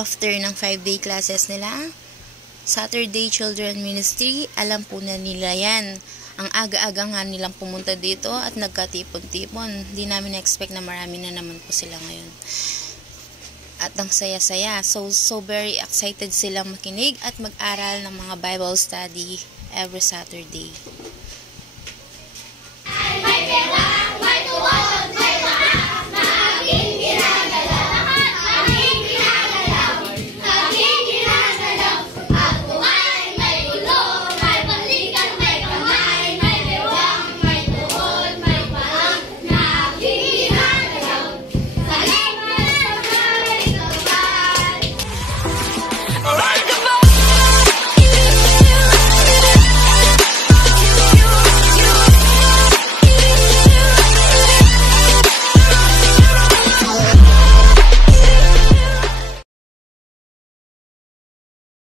after ng 5-day classes nila, Saturday Children Ministry, alam po na nila yan. Ang aga-aga nga nilang pumunta dito at nagkatipon-tipon. Hindi namin na-expect na marami na naman po sila ngayon. At ang saya-saya. So very excited silang makinig at mag-aral ng mga Bible study every Saturday.